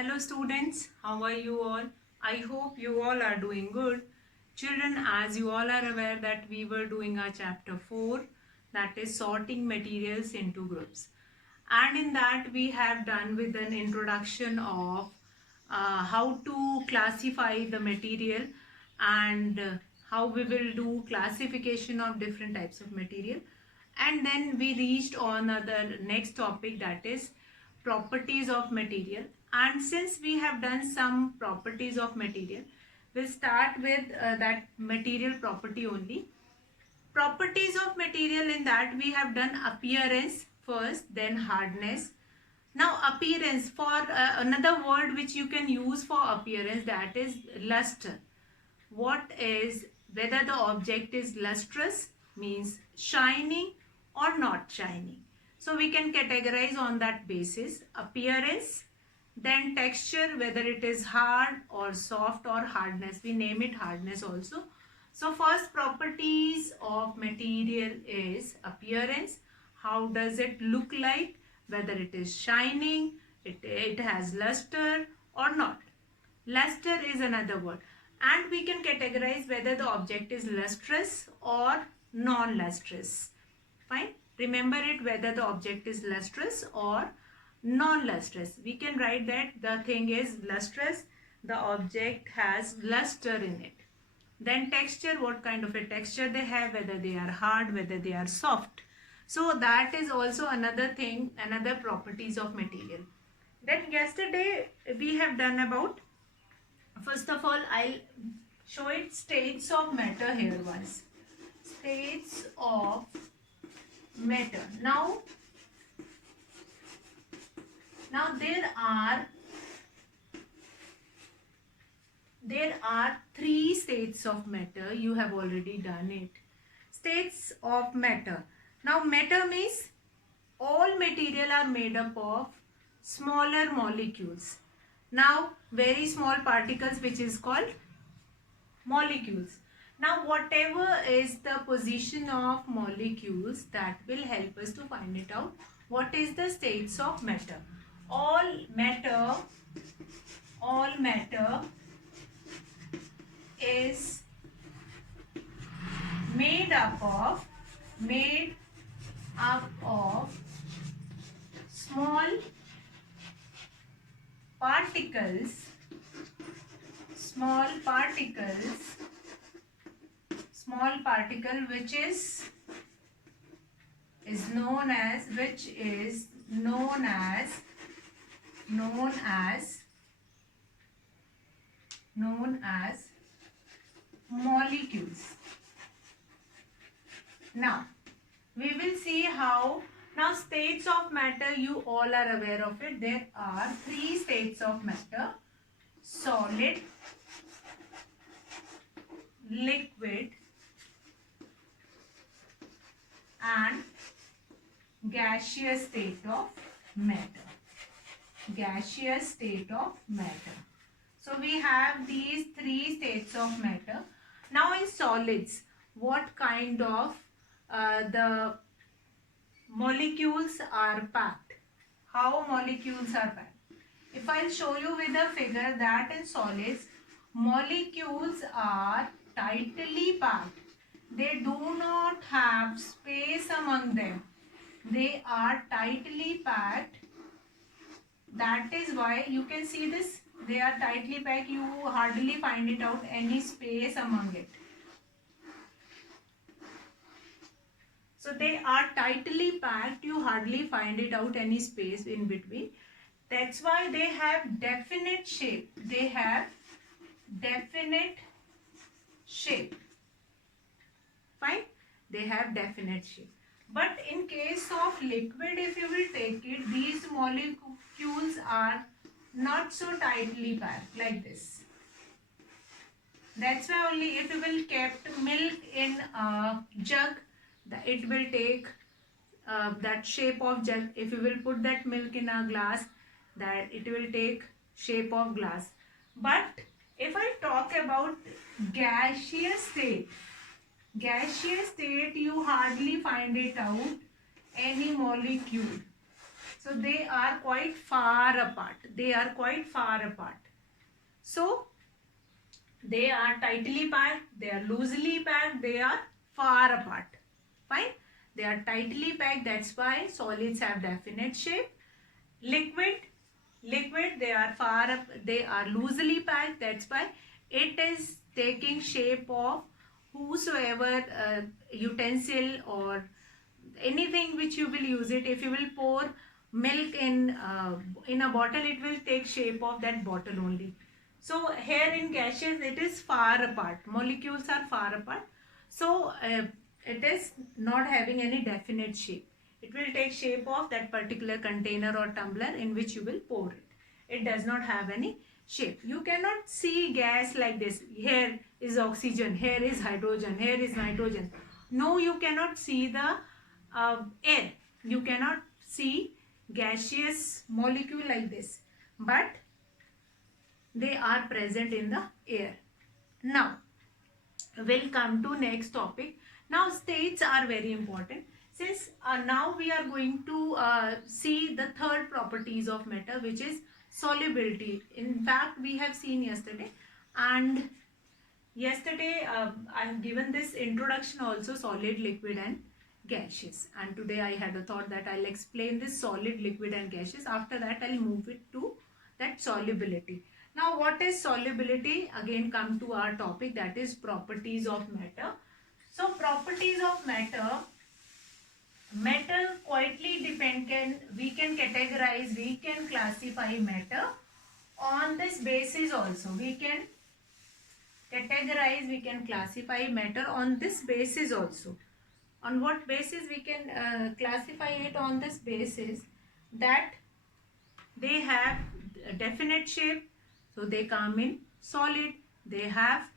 Hello students, how are you all? I hope you all are doing good. Children, as you all are aware that we were doing our chapter 4, that is sorting materials into groups. And in that we have done with an introduction of how to classify the material and how we will do classification of different types of material. And then we reached on the next topic, that is properties of material. And since we have done some properties of material, we'll start with that material property only. Properties of material, in that we have done appearance first, then hardness. Now appearance, for another word which you can use for appearance, that is luster. What is, whether the object is lustrous means shining or not shining. So we can categorize on that basis appearance, then texture, whether it is hard or soft, or hardness, we name it hardness also. So first properties of material is appearance. How does it look like, whether it is shining, it has luster or not. Luster is another word. And we can categorize whether the object is lustrous or non-lustrous. Fine. Remember it, whether the object is lustrous or non-lustrous. We can write that the thing is lustrous, the object has luster in it. Then texture, what kind of a texture they have, whether they are hard, whether they are soft. So that is also another thing, another properties of material. Then yesterday we have done about, first of all I'll show it states of matter here once. States of matter. Now there are three states of matter. You have already done it. States of matter. Now matter means all material are made up of smaller molecules. Now very small particles, which is called molecules. Now whatever is the position of molecules, that will help us to find it out. What is the states of matter? All matter is made up of small particles, which is known as molecules. Now we will see how. Now states of matter, you all are aware of it. There are three states of matter: solid, liquid and gaseous state of matter. So we have these three states of matter. Now in solids, what kind of the molecules are packed? How molecules are packed? If I'll show you with a figure, that in solids, molecules are tightly packed. They do not have space among them. They are tightly packed. That is why you can see this. They are tightly packed. You hardly find it out any space among it. So they are tightly packed. You hardly find it out any space in between. That's why they have definite shape. Fine. They have definite shape. But in case of liquid, if you will take it, these molecules are not so tightly packed like this. That's why only if you will kept milk in a jug, it will take that shape of jug. If you will put that milk in a glass, that it will take shape of glass. But if I talk about gaseous state, you hardly find it out any molecule. So they are quite far apart. They are quite far apart. So they are tightly packed, they are loosely packed, they are far apart. Fine. They are tightly packed, that's why solids have definite shape. Liquid, they are far up, they are loosely packed, that's why it is taking shape of whosoever utensil or anything which you will use it. If you will pour milk in a bottle, it will take shape of that bottle only. So here in gaseous, it is far apart, molecules are far apart, so it is not having any definite shape. It will take shape of that particular container or tumbler in which you will pour it. It does not have any shape. You cannot see gas like this. Here is oxygen, here is hydrogen, here is nitrogen. No, you cannot see the air. You cannot see gaseous molecule like this, but they are present in the air. Now we'll come to next topic. Now states are very important, since now we are going to see the third properties of matter, which is solubility. In fact, we have seen yesterday, and yesterday I have given this introduction also, solid, liquid and gaseous, and today I had a thought that I'll explain this solid, liquid and gaseous. After that I'll move it to that solubility. Now what is solubility? Again come to our topic, that is properties of matter. So properties of matter, matter quietly depend, we can categorize, we can classify matter on this basis also. We can categorize, we can classify matter on this basis also. On what basis we can classify it? On this basis that they have a definite shape, so they come in solid. They have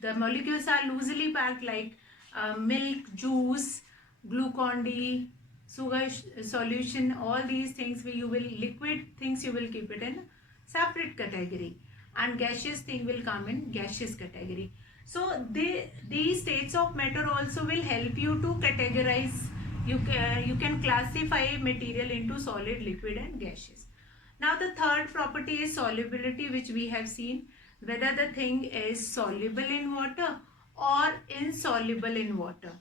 the molecules are loosely packed, like milk, juice, Glucon-D, sugar solution, all these things you will, liquid things you will keep it in separate category, and gaseous thing will come in gaseous category. So these states of matter also will help you to categorize. You can classify material into solid, liquid and gaseous. Now the third property is solubility, which we have seen, whether the thing is soluble in water or insoluble in water.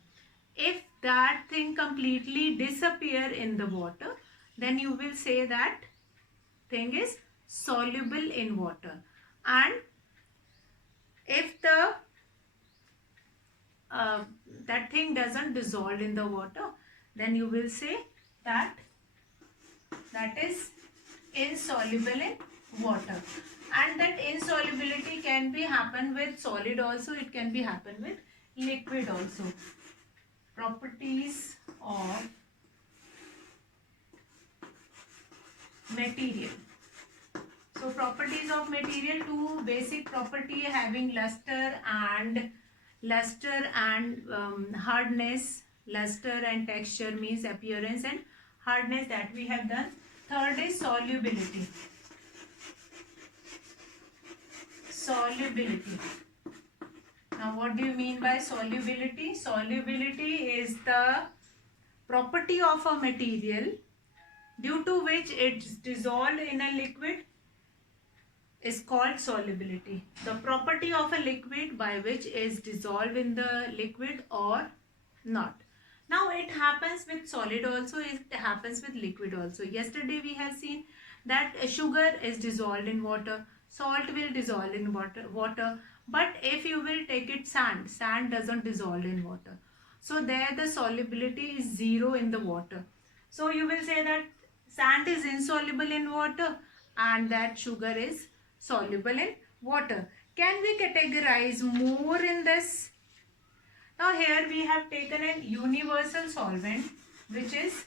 If that thing completely disappear in the water, then you will say that thing is soluble in water. And if the that thing doesn't dissolve in the water, then you will say that that is insoluble in water. And that insolubility can be happen with solid also, it can be happen with liquid also. Properties of material. So properties of material, two basic property having luster and hardness. Luster and texture means appearance and hardness, that we have done. Third is solubility. Solubility. Now what do you mean by solubility? Solubility is the property of a material due to which it's dissolved in a liquid is called solubility. The property of a liquid by which is dissolved in the liquid or not. Now it happens with solid also, it happens with liquid also. Yesterday we have seen that sugar is dissolved in water, salt will dissolve in water, but if you will take it sand doesn't dissolve in water. So there the solubility is zero in the water. So you will say that sand is insoluble in water and that sugar is soluble in water. Can we categorize more in this? Now here we have taken a universal solvent, which is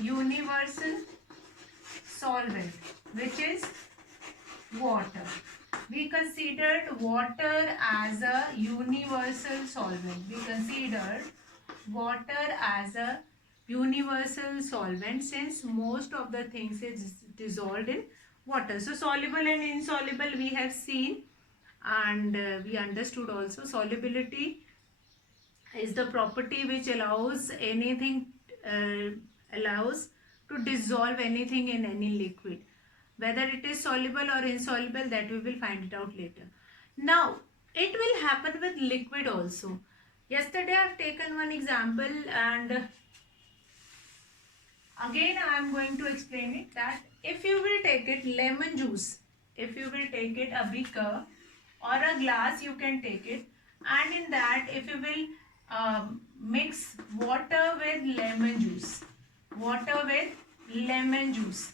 universal solvent, which is water. We considered water as a universal solvent. We considered water as a universal solvent since most of the things is dissolved in water. So soluble and insoluble we have seen, and we understood also solubility is the property which allows anything allows to dissolve anything in any liquid. Whether it is soluble or insoluble, that we will find it out later. Now, it will happen with liquid also. Yesterday I have taken one example, and again I am going to explain it, that if you will take it lemon juice, if you will take it a beaker or a glass, you can take it, and in that if you will mix water with lemon juice, water with lemon juice,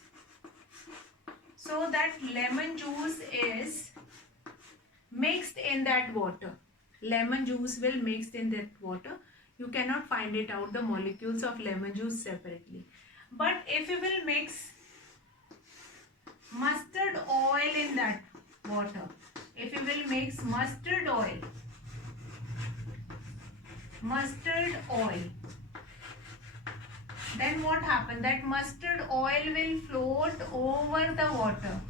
so that lemon juice is mixed in that water. Lemon juice will mixed in that water. You cannot find it out, the molecules of lemon juice separately. But if you will mix mustard oil in that water, if you will mix mustard oil, then what happens? That mustard oil will float over the water.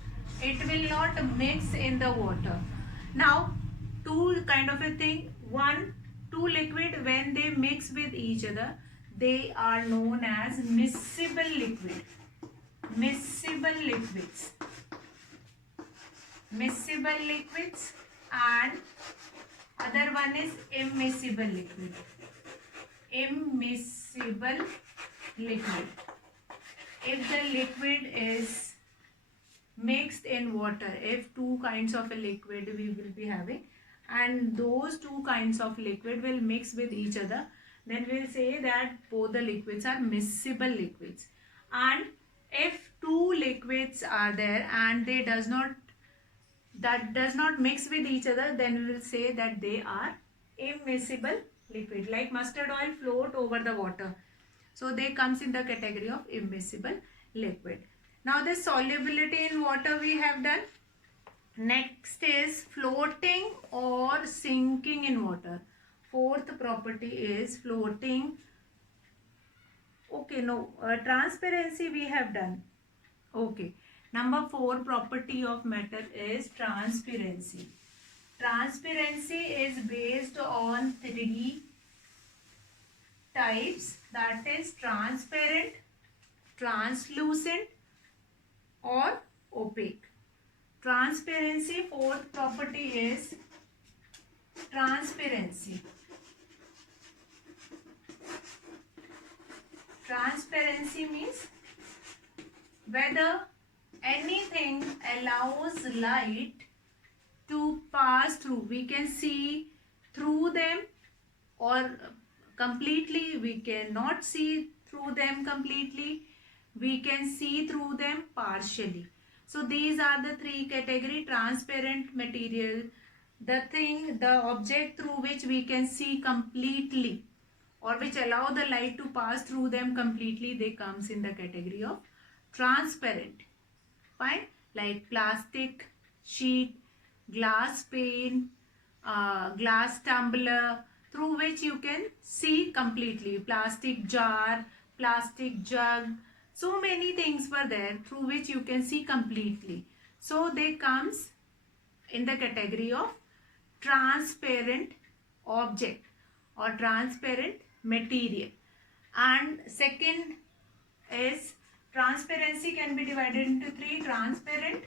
It will not mix in the water. Now, two kind of a thing. One, two liquid, when they mix with each other, they are known as miscible liquid. Miscible liquids. Miscible liquids, and other one is immiscible liquid. Immiscible liquid. If the liquid is mixed in water, if two kinds of a liquid we will be having, and those two kinds of liquid will mix with each other, then we will say that both the liquids are miscible liquids. And if two liquids are there and they does not mix with each other, then we will say that they are immiscible liquid. Like mustard oil float over the water, so they comes in the category of immiscible liquid. Now the solubility in water we have done. Next is floating or sinking in water. Fourth property is floating. Okay, no, transparency we have done. Okay, number 4 property of matter is transparency. Transparency is based on 3 types, that is transparent, translucent or opaque. Transparency, fourth property is transparency. Transparency means whether anything allows light to pass through. We can see through them, or completely we cannot see through them completely. We can see through them partially. So these are the 3 category: transparent material, the object through which we can see completely, or which allow the light to pass through them completely, they comes in the category of transparent. Fine. Like plastic sheet, glass pane, glass tumbler, through which you can see completely. Plastic jar, plastic jug, so many things were there through which you can see completely. So they comes in the category of transparent object or transparent material. And second is transparency can be divided into 3: transparent,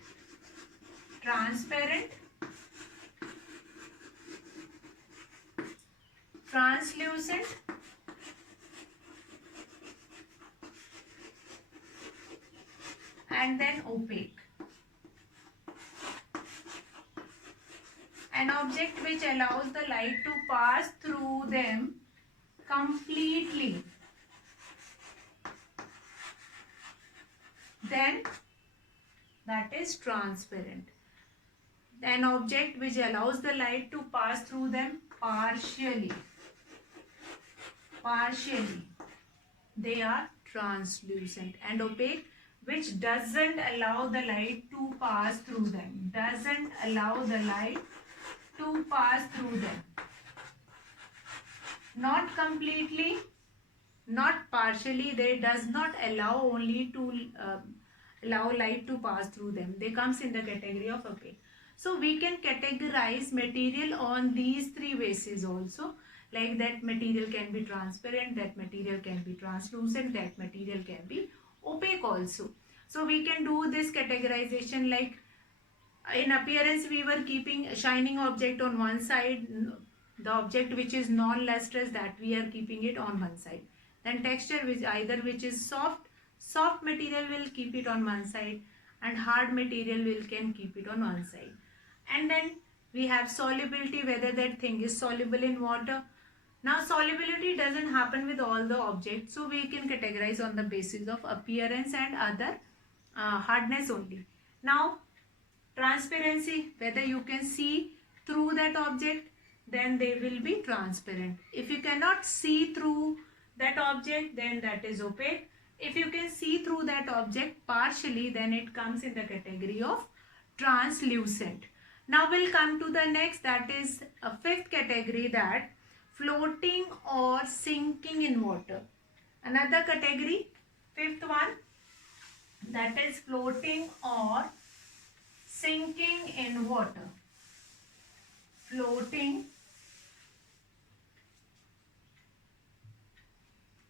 translucent, and then opaque. An object which allows the light to pass through them completely, then that is transparent. An object which allows the light to pass through them partially, they are translucent. And opaque, which doesn't allow the light to pass through them, not completely, not partially. They does not allow only to allow light to pass through them. They comes in the category of opaque. So we can categorize material on these 3 bases also. Like that material can be transparent, that material can be translucent, that material can be opaque also. So we can do this categorization, like in appearance we were keeping a shining object on one side, the object which is non-lustrous, that we are keeping it on one side. Then texture, which is soft material will keep it on one side, and hard material will can keep it on one side. And then we have solubility, whether that thing is soluble in water. Now solubility doesn't happen with all the objects, so we can categorize on the basis of appearance and other hardness only. Now transparency, whether you can see through that object, then they will be transparent. If you cannot see through that object, then that is opaque. If you can see through that object partially, then it comes in the category of translucent. Now we'll come to the next, that is a fifth category, that floating or sinking in water. Another category, fifth one, that is floating or sinking in water. Floating.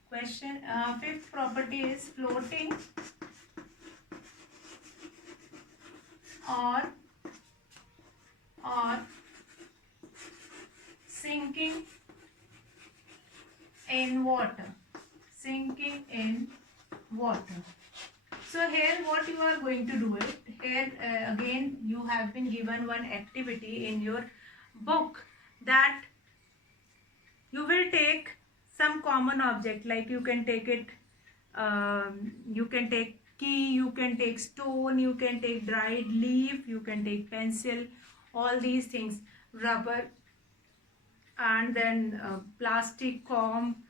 Question, fifth property is floating or sinking in water. Sinking in water. So here what you are going to do it, here again you have been given one activity in your book, that you will take some common object, like you can take it, you can take key, you can take stone, you can take dried leaf, you can take pencil, all these things, rubber, and then plastic comb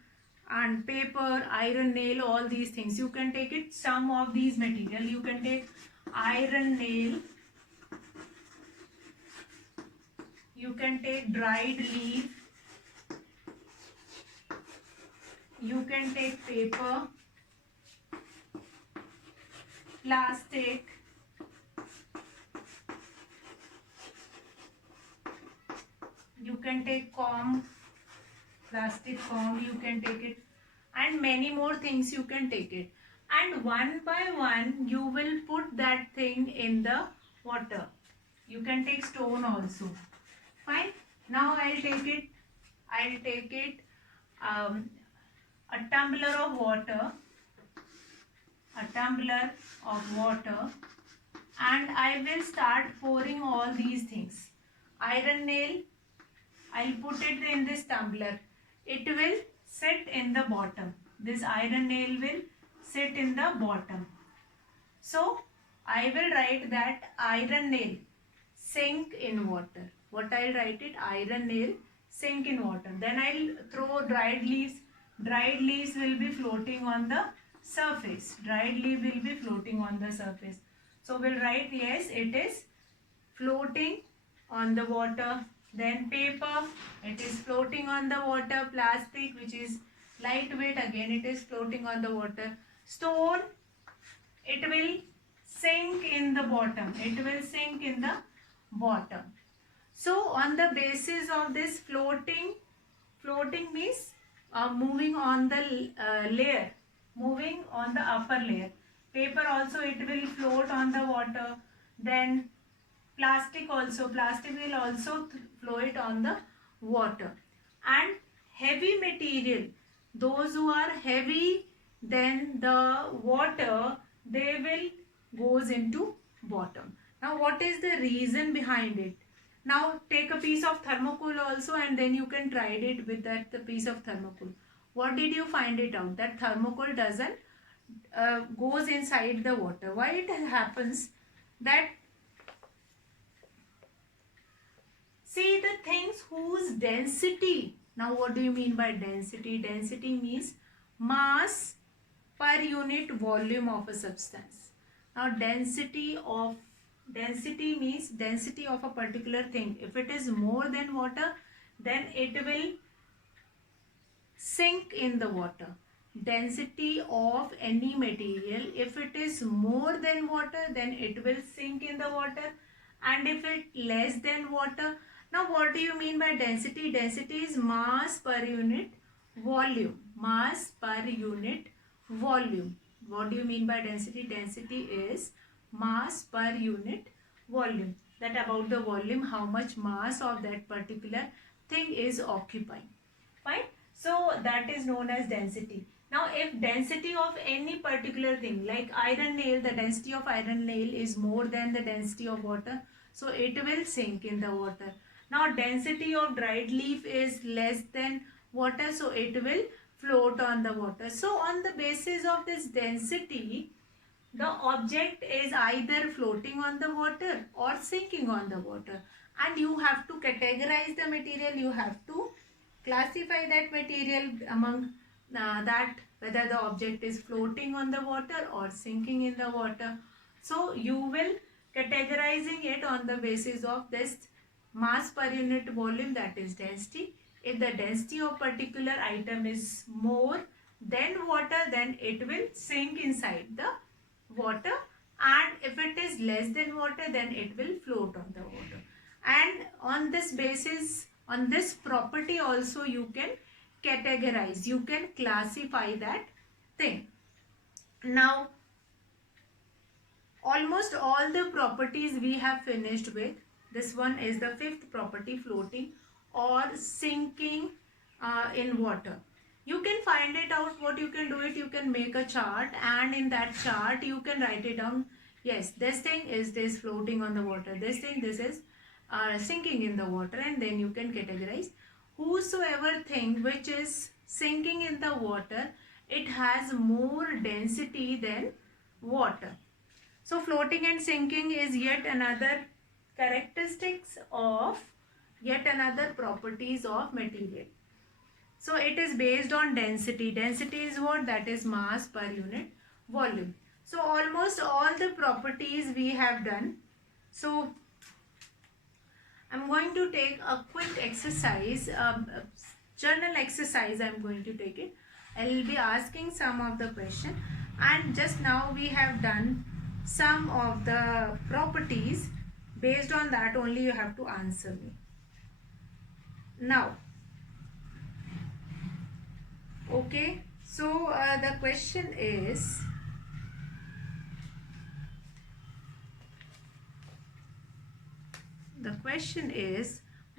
and paper, iron nail, all these things. You can take it, some of these material. You can take iron nail, you can take dried leaf, you can take paper, plastic, you can take comb, plastic comb, you can take it, and many more things you can take it. And one by one you will put that thing in the water. You can take stone also. Fine. Now I'll take it a tumbler of water, and I will start pouring all these things. Iron nail, I'll put it in this tumbler. It will sit in the bottom. This iron nail will sit in the bottom. So I will write that iron nail sink in water. What I'll write it? Iron nail sink in water. Then I'll throw dried leaves. Dried leaves will be floating on the surface. Dried leaf will be floating on the surface. So we'll write, yes, it is floating on the water. Then paper, it is floating on the water. Plastic, which is lightweight, again it is floating on the water. Stone, it will sink in the bottom. It will sink in the bottom. So on the basis of this floating means moving on the layer, moving on the upper layer. Paper also, it will float on the water. Then plastic will also float on the water. And heavy material, those who are heavy than the water, they will goes into bottom. Now what is the reason behind it? Now take a piece of thermocol also, and then you can try it with that piece of thermocol. What did you find it out? That thermocol doesn't goes inside the water. Why it happens? That, see, the things whose density, now what do you mean by density? Density means mass per unit volume of a substance. Now density means density of a particular thing. If it is more than water, then it will sink in the water. Density of any material, if it is more than water, then it will sink in the water. And if it less than water, Now what do you mean by density? Density is mass per unit volume. Mass per unit volume. What do you mean by density? Density is mass per unit volume. That about the volume, how much mass of that particular thing is occupying. Fine. So that is known as density. Now if density of any particular thing like iron nail, the density of iron nail is more than the density of water, so it will sink in the water. Now density of dried leaf is less than water, so it will float on the water. So on the basis of this density, the object is either floating on the water or sinking on the water, and you have to categorize the material, you have to classify that material among that whether the object is floating on the water or sinking in the water. So you will categorizing it on the basis of this mass per unit volume, that is density. If the density of particular item is more than water, then it will sink inside the water, and if it is less than water, then it will float on the water. And on this basis, on this property also, you can categorize, you can classify that thing. Now almost all the properties we have finished with. This one is the fifth property, floating or sinking in water. You can find it out. What you can do it, you can make a chart, and in that chart you can write it down. Yes, this thing is this floating on the water, this thing, this is sinking in the water, and then you can categorize. Whosoever thing which is sinking in the water, it has more density than water. So floating and sinking is yet another characteristics of, yet another properties of material. So it is based on density. Density is what? That is mass per unit volume. So almost all the properties we have done. So I'm going to take a quick exercise, journal exercise. I'm going to take it. I will be asking some of the question, and just now we have done some of the properties. Based on that only you have to answer me. Now, okay, so the question is,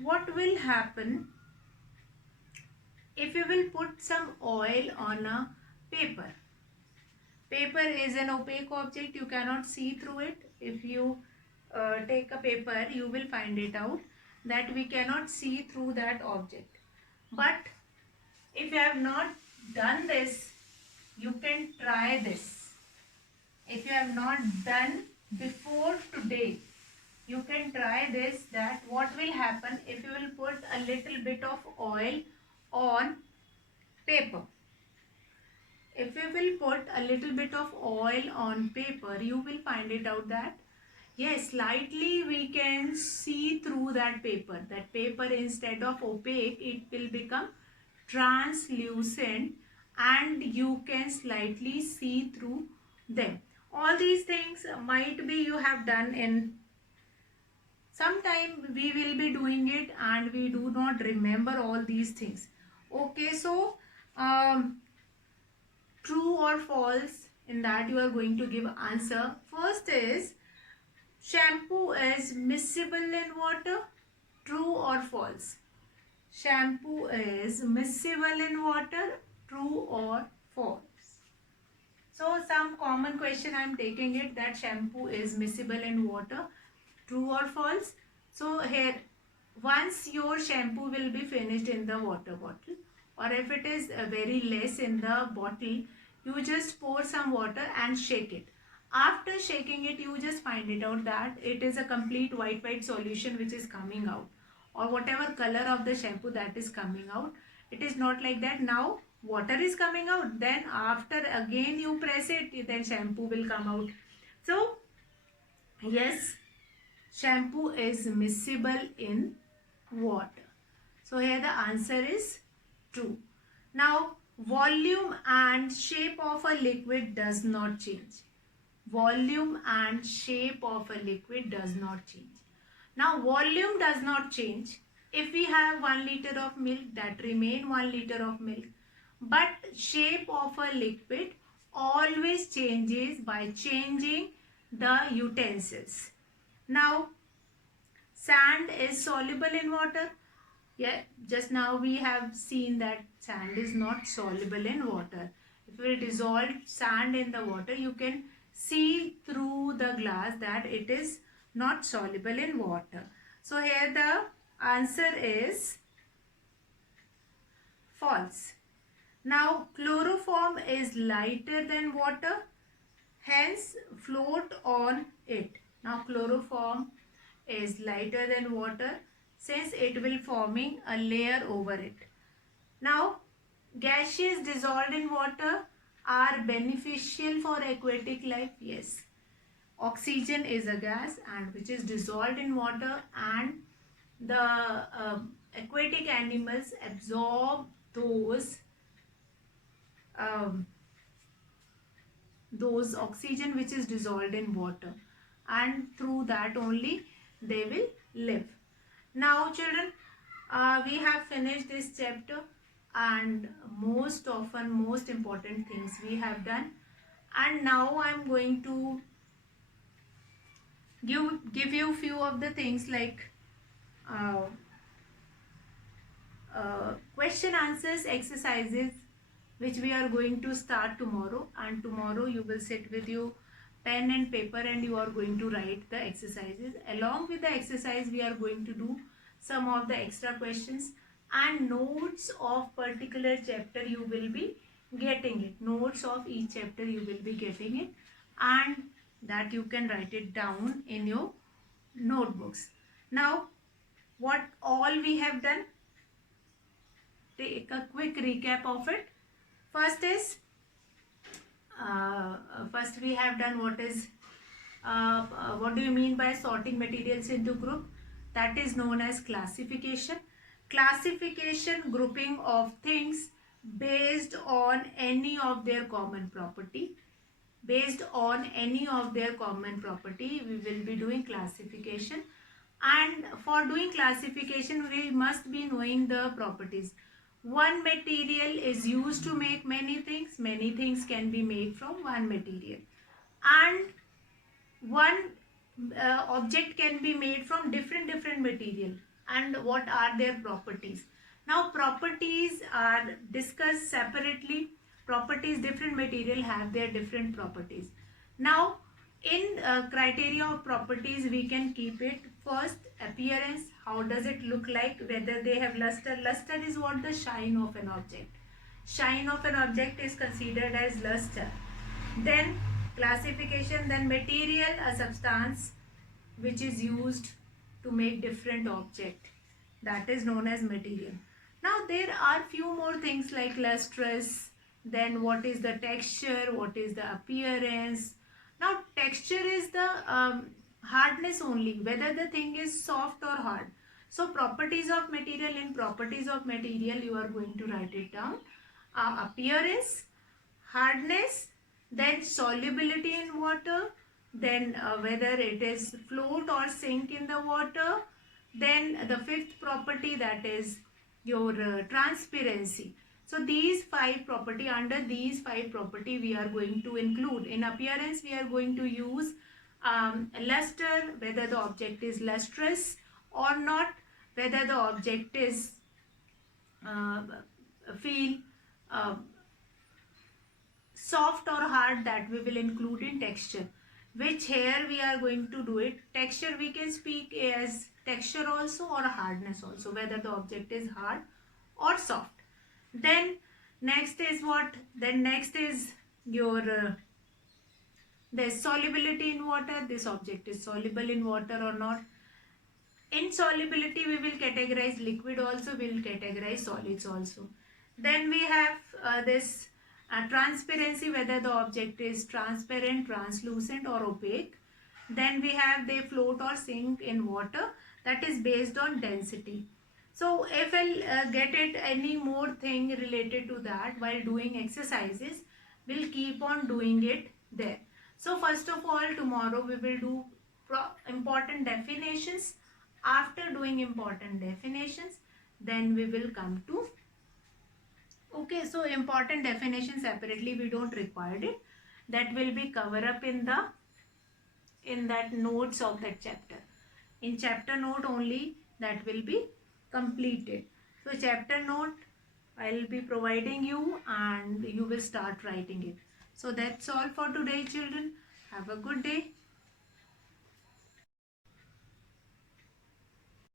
what will happen if you will put some oil on a paper? Paper is an opaque object, you cannot see through it. If you take a paper, you will find it out that we cannot see through that object. But if you have not done this, you can try this. If you have not done before today, you can try this, that what will happen if you will put a little bit of oil on paper. If you will put a little bit of oil on paper, you will find it out that yes, slightly we can see through that paper. That paper, instead of opaque, it will become translucent, and you can slightly see through them. All these things might be you have done in sometime, we will be doing it and we do not remember all these things. Okay, so true or false, in that you are going to give answer. First is, shampoo is miscible in water. True or false? Shampoo is miscible in water. True or false? So some common question I am taking it, that shampoo is miscible in water. True or false? So here, once your shampoo will be finished in the water bottle, or if it is very less in the bottle, you just pour some water and shake it. After shaking it, you just find it out that it is a complete white solution which is coming out, or whatever color of the shampoo that is coming out. It is not like that. Now water is coming out, then after again you press it, then shampoo will come out. So yes, shampoo is miscible in water. So here the answer is true. Now, volume and shape of a liquid does not change. Volume and shape of a liquid does not change. Now volume does not change. If we have 1 liter of milk, that remain 1 liter of milk. But shape of a liquid always changes by changing the utensils. Now sand is soluble in water. Yeah, just now we have seen that sand is not soluble in water. If we dissolve sand in the water, you can see through the glass that it is not soluble in water. So here the answer is false. Now chloroform is lighter than water, hence float on it. Now chloroform is lighter than water since it will forming a layer over it. Now gases dissolved in water are beneficial for aquatic life. Yes, oxygen is a gas and which is dissolved in water, and the aquatic animals absorb um, those oxygen which is dissolved in water, and through that only they will live. Now children, we have finished this chapter, and most important things we have done, and now I am going to give you few of the things like uh, question answers exercises which we are going to start tomorrow, and tomorrow you will sit with your pen and paper and you are going to write the exercises. Along with the exercise we are going to do some of the extra questions and notes of particular chapter. You will be getting it, notes of each chapter you will be getting it, and that you can write it down in your notebooks. Now what all we have done, take a quick recap of it. First is first we have done what do you mean by sorting materials into group? That is known as classification. Classification, grouping of things based on any of their common property. Based on any of their common property, we will be doing classification. And for doing classification, we must be knowing the properties. One material is used to make many things. Many things can be made from one material. And one object can be made from different material. And what are their properties? Now properties are discussed separately. Properties, different material have their different properties. Now in criteria of properties, we can keep it first appearance. How does it look like? Whether they have luster. Luster is what? The shine of an object. Shine of an object is considered as luster. Then classification, then material, a substance which is used to make different object, that is known as material. Now there are few more things like lustrous, then what is the texture, what is the appearance. Now texture is the hardness only, whether the thing is soft or hard. So properties of material, in properties of material you are going to write it down. Appearance, hardness, then solubility in water, then whether it is float or sink in the water, then the fifth property, that is your transparency. So these five property, under these five property we are going to include. In appearance we are going to use luster, whether the object is lustrous or not, whether the object is feel soft or hard, that we will include in texture, which here we are going to do it. Texture we can speak as texture also or hardness also, whether the object is hard or soft. Then next is what? Then next is your the solubility in water. This object is soluble in water or not. In solubility we will categorize liquid also, we will categorize solids also. Then we have this transparency, whether the object is transparent, translucent or opaque. Then we have they float or sink in water, that is based on density. So if I'll get it any more thing related to that while doing exercises, we'll keep on doing it there. So first of all tomorrow we will do important definitions After doing important definitions, then we will come to, okay, so important definition separately we don't require it. That will be covered up in that notes of that chapter. In chapter note only that will be completed. So chapter note I will be providing you and you will start writing it. So that's all for today, children. Have a good day.